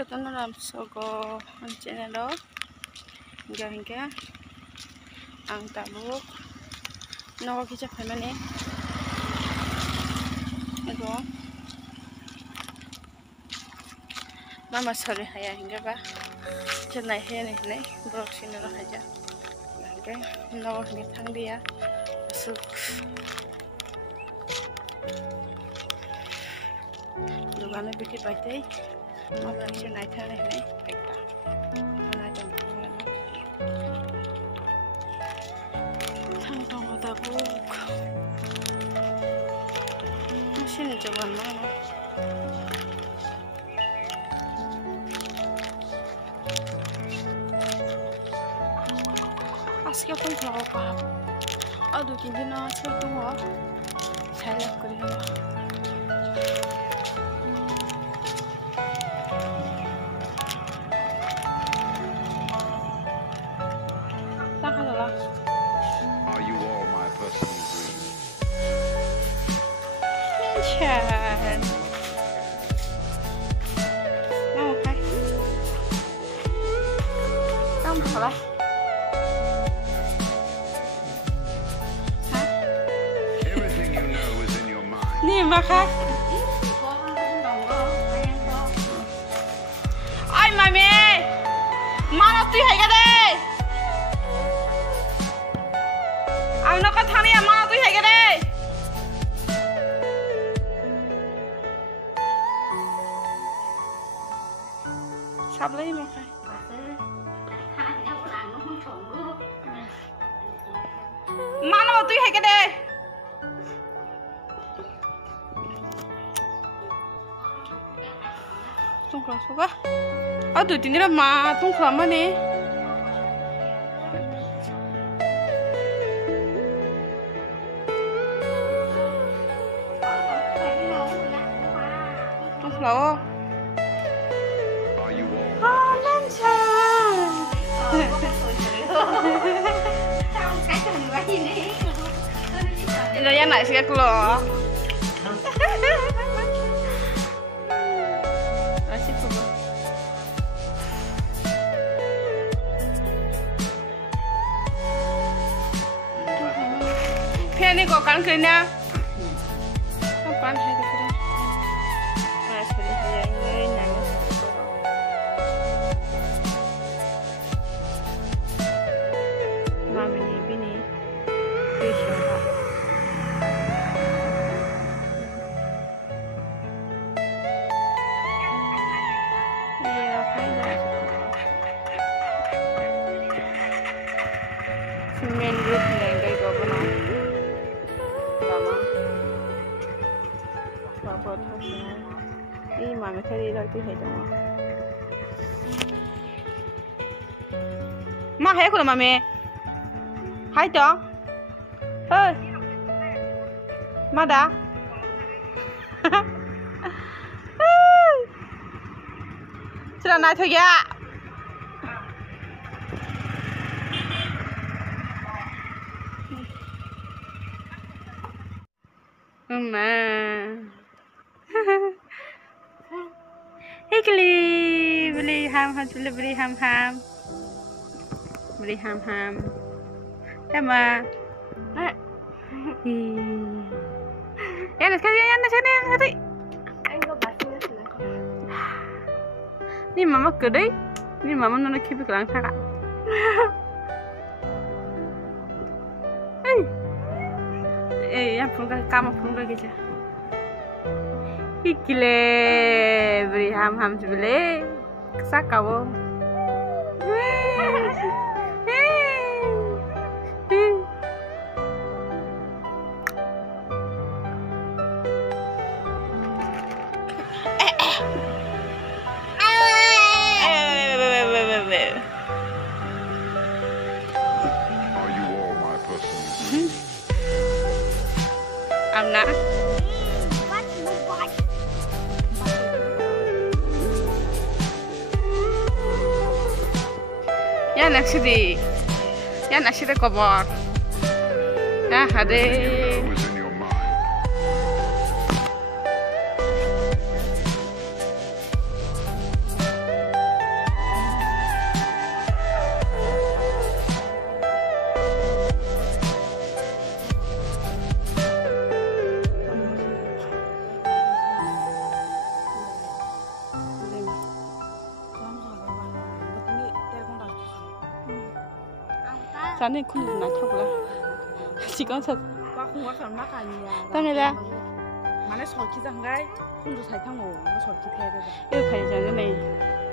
Tatana ram sogo channel hingga ang tabuk no kisa family ego mama sori haya hingga ba chenai he ne brok sino haja hingga no hingga thang dia suk dugane biti paite mama chenai thane ne phaikha ana jam thang tabuk mesin jawan mana aske pun kalau paham aduh kini na cerita wah saya kerja tak ada lah. Are you all my personal dreams? Chan. Mau khai. Kamu apa? Everything you know is in your mind. Ni makan. Ai mami, mana tu hai kade? Ang nak thang ni mana tu hai kade? Sab lagi makan. Mana tu hai kade? Tung kelas apa? Aduh, ini ramah tung kelas mana? Tung kelas. Are you all Ini yang nak sikit keluar. Masih tu. Ni kau kan kena. Kapan hari kita? Masih hari ini nangis. Mama ni bini. Kisa. Iya, khai dah. Semen rut ni gay kau pun. Ini mama cari lagi tu hejau. Mak hai aku mama. Hai dong. Hei. Mana? Sudah naik tu ya. Ikli beli ham beli ham beli ham sama ya nak sekali hari ni mama kedai ni mama nona kipi kelang saka yang pun kamu pun kerja ikile beri ham sebele sakawo Are you all my personal dreams? I'm not. Yan naksidi kobar. Ya hade. Was in your mind. 자네 군도 나 타고라. 지금 사. 바콩가 간마 가니야. 땅에다. 만에 설키 장가이 군도 살 thnggo, 뭐 설키 태야 되다. 이거 가야 자네.